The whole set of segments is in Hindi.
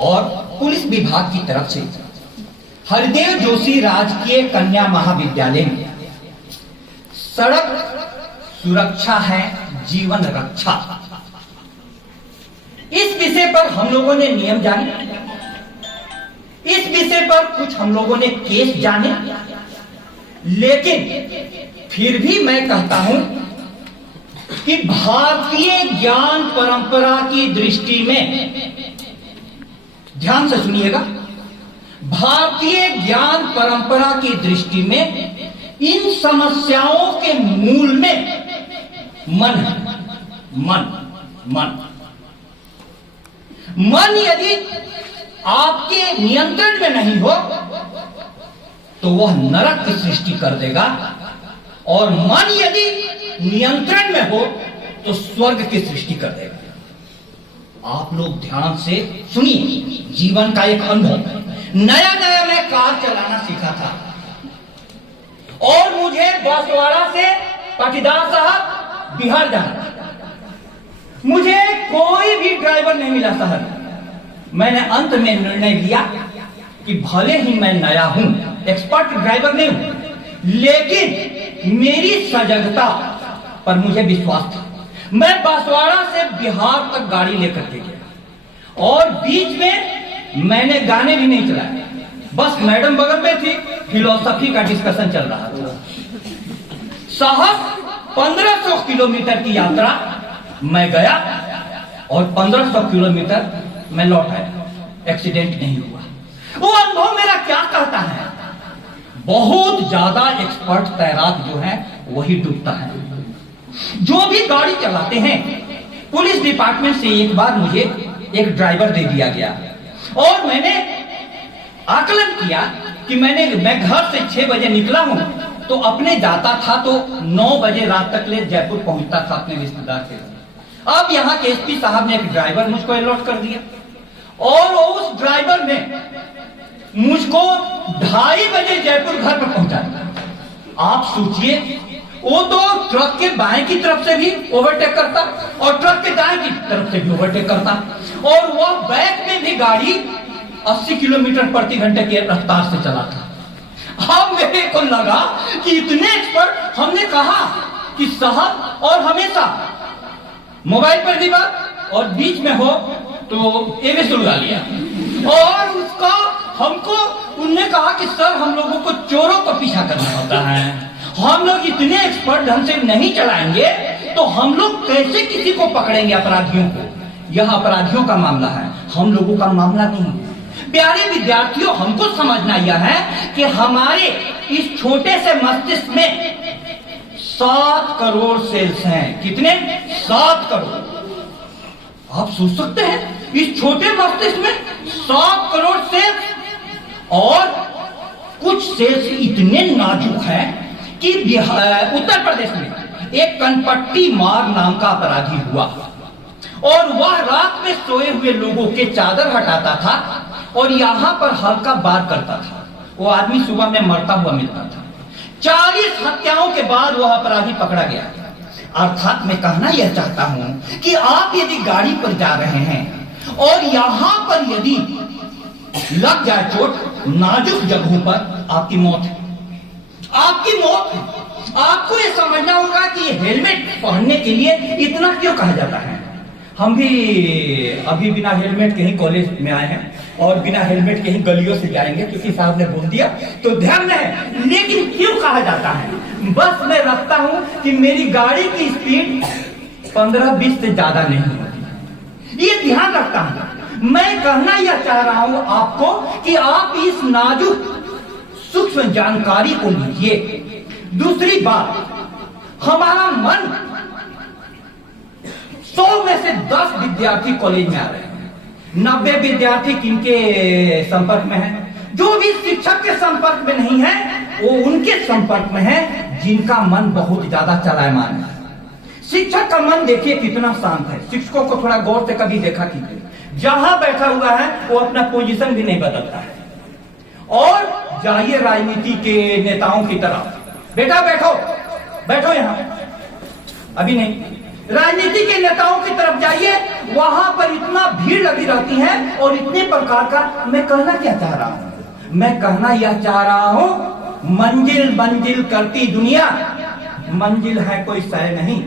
और पुलिस विभाग की तरफ से हरदेव जोशी राजकीय कन्या महाविद्यालय में सड़क सुरक्षा है जीवन रक्षा, इस विषय पर हम लोगों ने नियम जाने, इस विषय पर कुछ हम लोगों ने केस जाने, लेकिन फिर भी मैं कहता हूं कि भारतीय ज्ञान परंपरा की दृष्टि में, ध्यान से सुनिएगा, भारतीय ज्ञान परंपरा की दृष्टि में इन समस्याओं के मूल में मन है। मन यदि आपके नियंत्रण में नहीं हो तो वह नरक की सृष्टि कर देगा, और मन यदि नियंत्रण में हो तो स्वर्ग की सृष्टि कर देगा। आप लोग ध्यान से सुनिए, जीवन का एक अनुभव। नया नया मैं कार चलाना सीखा था और मुझे बांसवाड़ा से पाटीदार साहब बिहार जाना था। मुझे कोई भी ड्राइवर नहीं मिला शहर। मैंने अंत में निर्णय लिया कि भले ही मैं नया हूं, एक्सपर्ट ड्राइवर नहीं हूं, लेकिन मेरी सजगता पर मुझे विश्वास था। मैं बांसवाड़ा से बिहार तक गाड़ी लेकर के गया और बीच में मैंने गाने भी नहीं चलाए, बस मैडम बगल में थी, फिलोसफी का डिस्कशन चल रहा था। साहब 1500 किलोमीटर की यात्रा मैं गया और 1500 किलोमीटर मैं लौट आया, एक्सीडेंट नहीं हुआ। वो अनुभव मेरा क्या कहता है, बहुत ज्यादा एक्सपर्ट तैराक जो है वही डूबता है। जो भी गाड़ी चलाते हैं, पुलिस डिपार्टमेंट से एक बार मुझे एक ड्राइवर दे दिया गया और मैंने आकलन किया कि मैं घर से 6 बजे निकला हूं तो अपने जाता था तो 9 बजे रात तक ले जयपुर पहुंचता था अपने रिश्तेदार के। अब यहाँ के एसपी साहब ने एक ड्राइवर मुझको अलॉट कर दिया और उस ड्राइवर ने मुझको 2:30 बजे जयपुर घर पर पहुंचा दिया। आप सोचिए, वो तो ट्रक के बाएं की तरफ से भी ओवरटेक करता और ट्रक के दाएं की तरफ से भी ओवरटेक करता, और वह बैक में भी गाड़ी 80 किलोमीटर प्रति घंटे की रफ्तार से चलाता। अब मेरे को लगा कि इतने एक्सपर्ट, हमने कहा कि साहब, और हमेशा मोबाइल पर भी बात और बीच में हो तो ये सुलगा लिया, और उसका हमको उनने कहा कि सर हम लोगों को चोरों को पीछा करना होता है, हम लोग इतने एक्सपर्ट ढंग से नहीं चलाएंगे तो हम लोग कैसे किसी को पकड़ेंगे, अपराधियों को। यह अपराधियों का मामला है, हम लोगों का मामला नहीं है। प्यारे विद्यार्थियों, हमको समझना यह है कि हमारे इस छोटे से मस्तिष्क में 7 करोड़ सेल्स हैं। कितने? 7 करोड़। आप सोच सकते हैं, इस छोटे मस्तिष्क में 7 करोड़ सेल्स, और कुछ सेल्स इतने नाजुक हैं कि उत्तर प्रदेश में एक कनपट्टी मार नाम का अपराधी हुआ और वह रात में सोए हुए लोगों के चादर हटाता था और यहां पर हल्का बार करता था। वो आदमी सुबह में मरता हुआ मिलता था। 40 हत्याओं के बाद वह अपराधी पकड़ा गया। अर्थात मैं कहना यह चाहता हूं कि आप यदि गाड़ी पर जा रहे हैं और यहां पर यदि लग जाए चोट, नाजुक जगहों पर, आपकी मौत है, आपकी मौत है। आपको यह समझना होगा कि हेलमेट पहनने के लिए इतना क्यों कहा जाता है। हम भी अभी बिना हेलमेट के ही कॉलेज में आए हैं और बिना हेलमेट के ही गलियों से जाएंगे, क्योंकि साहब ने बोल दिया तो ध्यान में है। लेकिन क्यों कहा जाता है? बस मैं रखता हूं कि मेरी गाड़ी की स्पीड 15-20 से ज्यादा नहीं होती, ये ध्यान रखता हूं। मैं कहना यह चाह रहा हूं आपको कि आप इस नाजुक सूक्ष्म जानकारी को लीजिए। दूसरी बात, हमारा मन, 100 में से 10 विद्यार्थी कॉलेज में आ रहे हैं, 90 विद्यार्थी किनके संपर्क में है? जो भी शिक्षक के संपर्क में नहीं है वो उनके संपर्क में है जिनका मन बहुत ज्यादा चलायमान है। शिक्षक का मन देखिए कितना शांत है। शिक्षकों को थोड़ा गौर से कभी देखा कीजिए, जहां बैठा हुआ है वो अपना पोजीशन भी नहीं बदलता है। और जाइए राजनीति के नेताओं की तरफ, बेटा बैठो, बैठो यहां, अभी नहीं, राजनीति के नेताओं की तरफ जाइए, वहां पर इतना भीड़ लगी रहती है और इतने प्रकार का। मैं कहना क्या चाह रहा हूं? मैं कहना यह चाह रहा हूं, मंजिल मंजिल करती दुनिया, मंजिल है कोई शय नहीं,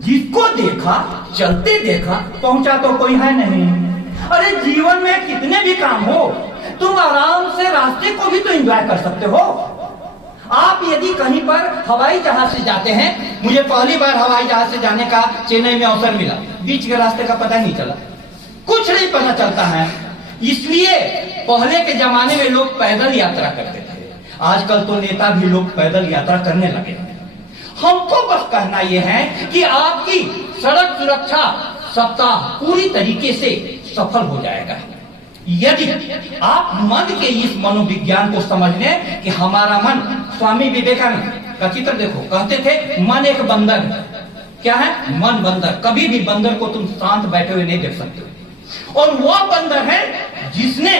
जिसको देखा चलते देखा पहुंचा तो कोई है नहीं। अरे जीवन में कितने भी काम हो, तुम आराम से रास्ते को भी तो एंजॉय कर सकते हो। आप यदि कहीं पर हवाई जहाज से जाते हैं, मुझे पहली बार हवाई जहाज से जाने का चेन्नई में अवसर मिला, बीच के रास्ते का पता नहीं चला, कुछ नहीं पता चलता है। इसलिए पहले के जमाने में लोग पैदल यात्रा करते थे, आजकल तो नेता भी लोग पैदल यात्रा करने लगे। हमको बस कहना यह है कि आपकी सड़क सुरक्षा सप्ताह पूरी तरीके से सफल हो जाएगा यदि आप मन के इस मनोविज्ञान को समझ लें कि हमारा मन, स्वामी विवेकानंद का चित्र देखो, कहते थे मन एक बंदर है। क्या है? मन बंदर। कभी भी बंदर को तुम शांत बैठे हुए नहीं देख सकते। और वह बंदर है जिसने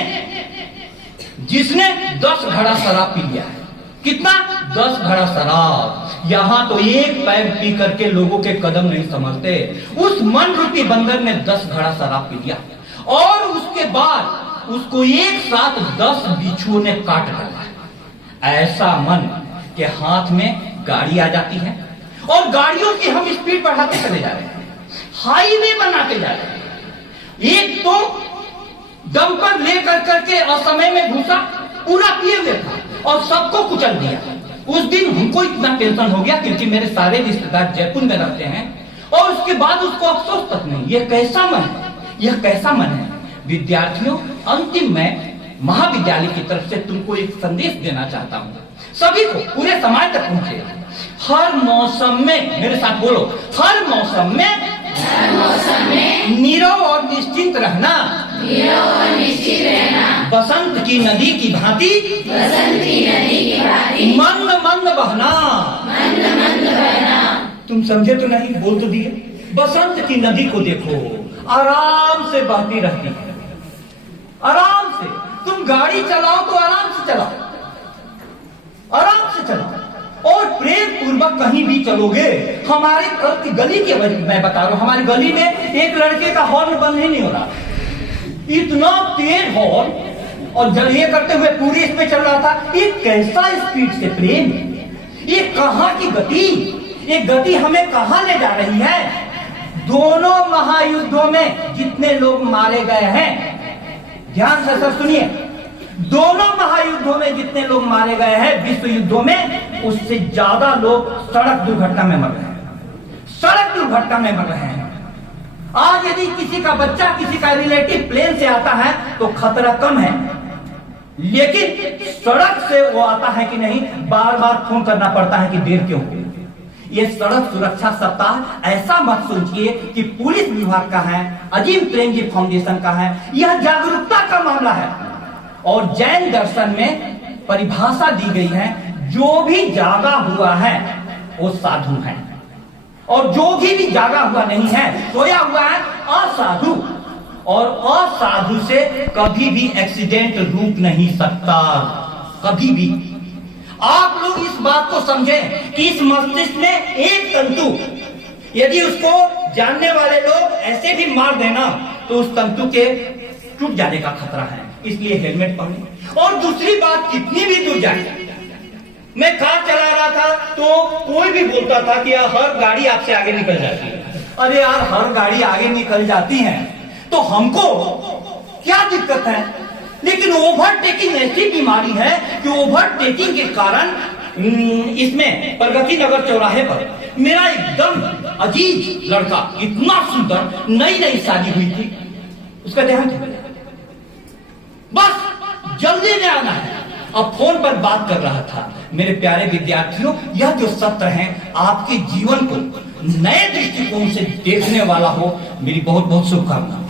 10 घड़ा शराब पी लिया है। कितना? 10 घड़ा शराब। यहां तो एक पैग पी करके लोगों के कदम नहीं समझते। उस मन रूपी बंदर ने 10 घड़ा शराब पी लिया और उसके बाद उसको एक साथ 10 बिच्छुओं ने काट डाला। ऐसा मन के हाथ में गाड़ी आ जाती है और गाड़ियों की हम स्पीड बढ़ाते चले जा रहे हैं, हाईवे बनाते जा रहे हैं। एक तो डंपर लेकर करके असमय में घुसा, पूरा पिए हुए था और सबको कुचल दिया। उस दिन हमको इतना टेंशन हो गया क्योंकि मेरे सारे रिश्तेदार जयपुर में रहते हैं और उसके बाद उसको अफसोस तक नहीं। यह कैसा मन है, यह कैसा मन है। विद्यार्थियों, अंतिम में महाविद्यालय की तरफ से तुमको एक संदेश देना चाहता हूं, सभी को, पूरे समाज तक पहुंचे। हर मौसम में, मेरे साथ बोलो, हर मौसम में नीरव और निश्चिंत रहना, बसंत की नदी की भांति मंद मंद बहना। तुम समझे तो नहीं? बोल तो दिए। बसंत की नदी को देखो, आराम से बहती रहती है, आराम से। तुम गाड़ी चलाओ तो आराम से चलाओ, आराम से चलाओ और प्रेम पूर्वक कहीं भी चलोगे। हमारे गली के, मैं बता रहा हूं, हमारी गली में एक लड़के का हॉर्न बंद ही नहीं हो रहा, इतना तेज हॉर्न, और जब ये करते हुए पूरी स्पीड चल रहा था। ये कैसा स्पीड से प्रेम, ये कहां की गति, ये गति हमें कहां ले जा रही है। दोनों महायुद्धों में जितने लोग मारे गए हैं, ध्यान से सब सुनिए, दोनों महायुद्धों में जितने लोग मारे गए हैं, विश्व युद्धों में, उससे ज्यादा लोग सड़क दुर्घटना में मर रहे हैं, सड़क दुर्घटना में मर रहे हैं। आज यदि किसी का बच्चा, किसी का रिलेटिव प्लेन से आता है तो खतरा कम है, लेकिन सड़क से वो आता है कि नहीं, बार बार फोन करना पड़ता है कि देर क्यों हुई। ये सड़क सुरक्षा सप्ताह ऐसा मत सोचिए कि पुलिस विभाग का है, अजीम प्रेमजी फाउंडेशन का है, यह जागरूकता का मामला है। और जैन दर्शन में परिभाषा दी गई है, जो भी जागा हुआ है वो साधु है, और जो भी जागा हुआ नहीं है, सोया हुआ है, असाधु। और असाधु से कभी भी एक्सीडेंट रुक नहीं सकता, कभी भी। आप लोग इस बात को समझें कि इस मस्तिष्क में एक तंतु, यदि उसको जानने वाले लोग ऐसे भी मार देना तो उस तंतु के टूट जाने का खतरा है, इसलिए हेलमेट पहने। और दूसरी बात, कितनी भी दूर जाए, मैं कार चला रहा था तो कोई भी बोलता था कि हर गाड़ी आपसे आगे निकल जाती है। अरे यार, हर गाड़ी आगे निकल जाती है तो हमको क्या दिक्कत है, लेकिन ओवरटेकिंग ऐसी बीमारी है कि ओवरटेकिंग के कारण इसमें प्रगति नगर चौराहे पर मेरा एकदम अजीज लड़का, इतना सुंदर, नई नई शादी हुई थी, उसका देहांत हो गया। बस जल्दी में आना है। अब फोन पर बात कर रहा था। मेरे प्यारे विद्यार्थियों, यह जो सत्र है आपके जीवन को नए दृष्टिकोण से देखने वाला हो, मेरी बहुत बहुत शुभकामनाएं।